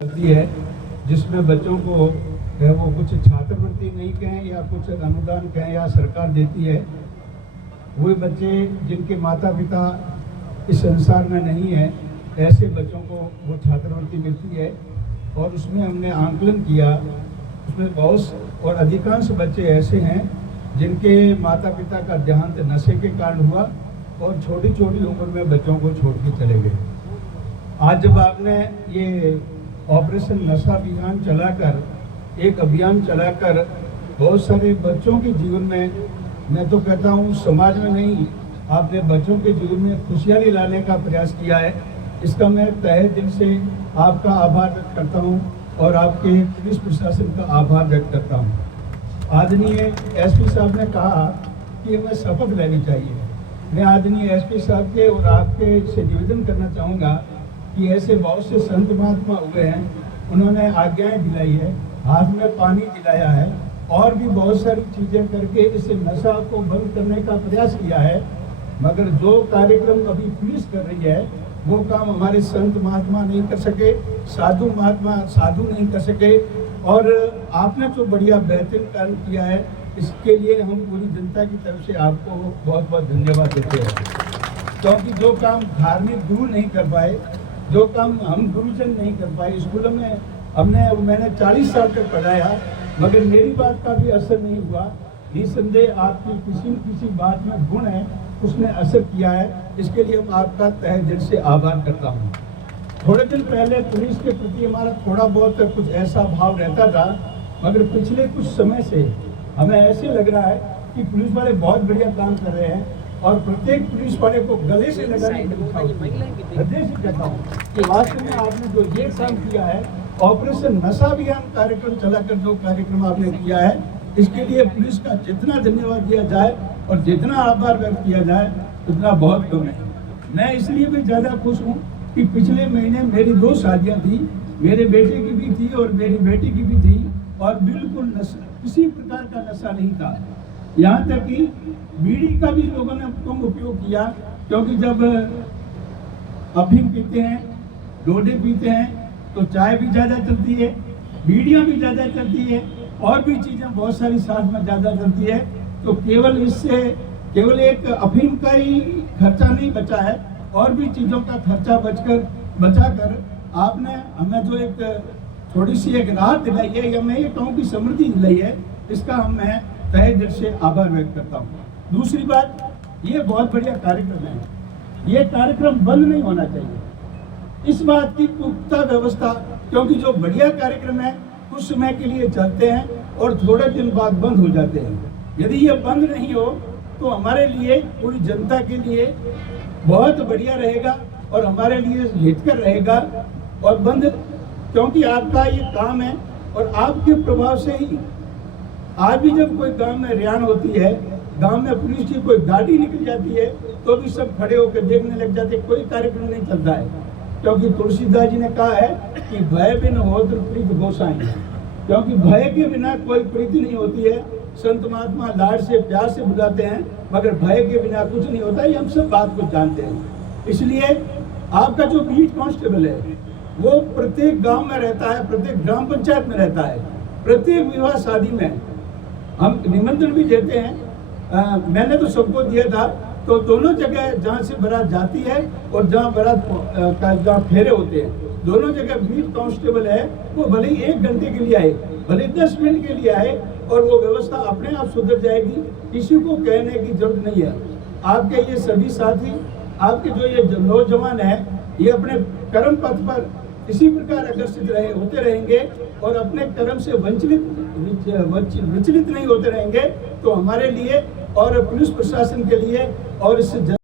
चलती है जिसमें बच्चों को वो कुछ छात्रवृत्ति नहीं कहें या कुछ अनुदान कहें या सरकार देती है। वे बच्चे जिनके माता पिता इस संसार में नहीं है, ऐसे बच्चों को वो छात्रवृत्ति मिलती है। और उसमें हमने आंकलन किया, उसमें बहुत और अधिकांश बच्चे ऐसे हैं जिनके माता पिता का देहांत नशे के कारण हुआ और छोटी छोटी उम्र में बच्चों को छोड़ के चले गए। आज जब आपने ये ऑपरेशन नशा अभियान चलाकर, एक अभियान चलाकर बहुत सारे बच्चों के जीवन में, मैं तो कहता हूँ समाज में नहीं, आपने बच्चों के जीवन में खुशहाली लाने का प्रयास किया है, इसका मैं तहे दिल से आपका आभार व्यक्त करता हूँ और आपके पुलिस प्रशासन का आभार व्यक्त करता हूँ। आदरणीय एसपी साहब ने कहा कि हमें शपथ लेनी चाहिए। मैं आदरणीय एसपी साहब के और आपके से निवेदन करना चाहूँगा कि ऐसे बहुत से संत महात्मा हुए हैं, उन्होंने आज्ञाएं दिलाई है, हाथ में पानी दिलाया है और भी बहुत सारी चीज़ें करके इस नशा को बंद करने का प्रयास किया है। मगर जो कार्यक्रम अभी पुलिस कर रही है वो काम हमारे संत महात्मा नहीं कर सके, साधु महात्मा साधु नहीं कर सके। और आपने जो बढ़िया बेहतरीन काम किया है, इसके लिए हम पूरी जनता की तरफ से आपको बहुत बहुत धन्यवाद देते हैं। क्योंकि जो काम धार्मिक गुरु नहीं कर पाए, जो काम हम गुरुजन नहीं कर पाए, स्कूलों में मैंने 40 साल तक पढ़ाया मगर मेरी बात का भी असर नहीं हुआ। निसंदेह आपकी किसी न किसी बात में गुण है, उसने असर किया है, इसके लिए हम आपका तहे दिल से आभार करता हूँ। थोड़े दिन पहले पुलिस के प्रति हमारा थोड़ा बहुत कुछ ऐसा भाव रहता था, मगर पिछले कुछ समय से हमें ऐसे लग रहा है कि पुलिस वाले बहुत बढ़िया काम कर रहे हैं और प्रत्येक पुलिस वाले को गले से लगाने की इच्छा होती है। हृदय से कहता हूँ कि वास्तव में आपने जो ये काम किया है, ऑपरेशन नशा अभियान कार्यक्रम चलाकर जो कार्यक्रम आपने किया है, इसके लिए पुलिस का जितना धन्यवाद दिया जाए और जितना आभार व्यक्त किया जाए उतना बहुत कम है। मैं इसलिए भी ज़्यादा खुश हूँ कि पिछले महीने मेरी 2 शादियाँ थी, मेरे बेटे की भी थी और मेरी बेटी की भी थी, और बिल्कुल किसी प्रकार का नशा नहीं था। यहाँ तक कि बीड़ी का भी लोगों ने कम उपयोग किया, क्योंकि जब अफीम पीते हैं, डोडे पीते हैं तो चाय भी ज़्यादा चलती है, बीड़ियाँ भी ज़्यादा चलती है और भी चीज़ें बहुत सारी साथ में ज़्यादा चलती है। तो केवल एक अफीम का ही खर्चा नहीं बचा है, और भी चीज़ों का खर्चा बचाकर आपने हमें जो एक थोड़ी सी एक राहत दिलाई है, या मैं ये कहूँ कि समृद्धि दिलाई है, इसका मैं तहे दिल से आभार व्यक्त करता हूँ। दूसरी बात, ये बहुत बढ़िया कार्यक्रम है, ये कार्यक्रम बंद नहीं होना चाहिए, इस बात की पुख्ता व्यवस्था, क्योंकि जो बढ़िया कार्यक्रम है कुछ समय के लिए चलते हैं और थोड़े दिन बाद बंद हो जाते हैं। यदि ये बंद नहीं हो तो हमारे लिए, पूरी जनता के लिए बहुत बढ़िया रहेगा और हमारे लिए हितकर रहेगा। और बंद, क्योंकि आपका ये काम है और आपके प्रभाव से ही आज भी जब कोई गांव में रेयान होती है, गांव में पुलिस की कोई गाड़ी निकल जाती है तो भी सब खड़े होकर देखने लग जाते हैं, कोई कार्यक्रम नहीं चलता है। क्योंकि तुलसीदास जी ने कहा है कि भय बिन होत्र प्रीत गोसाई, क्योंकि भय के बिना कोई प्रीति नहीं होती है। संत महात्मा लाड से प्यार से बुलाते हैं, मगर भय के बिना कुछ नहीं होता, ये हम सब बात को जानते हैं। इसलिए आपका जो बीट कांस्टेबल है वो प्रत्येक गांव में रहता है, प्रत्येक ग्राम पंचायत में रहता है, प्रत्येक विवाह शादी में हम निमंत्रण भी देते हैं। मैंने तो सबको दिया था, तो दोनों जगह जहाँ से बारात जाती है और जहाँ बारात जहाँ फेरे होते हैं, दोनों जगह बीट कांस्टेबल है, वो भले ही 1 घंटे के लिए आए, भले 10 मिनट के लिए आए, और वो व्यवस्था अपने आप सुधर जाएगी, किसी को कहने की जरूरत नहीं है। आपके ये सभी साथी, आपके जो ये नौजवान है, ये अपने कर्म पथ पर इसी प्रकार अग्रसित होते रहेंगे और अपने कर्म से विचलित नहीं होते रहेंगे, तो हमारे लिए और पुलिस प्रशासन के लिए और इस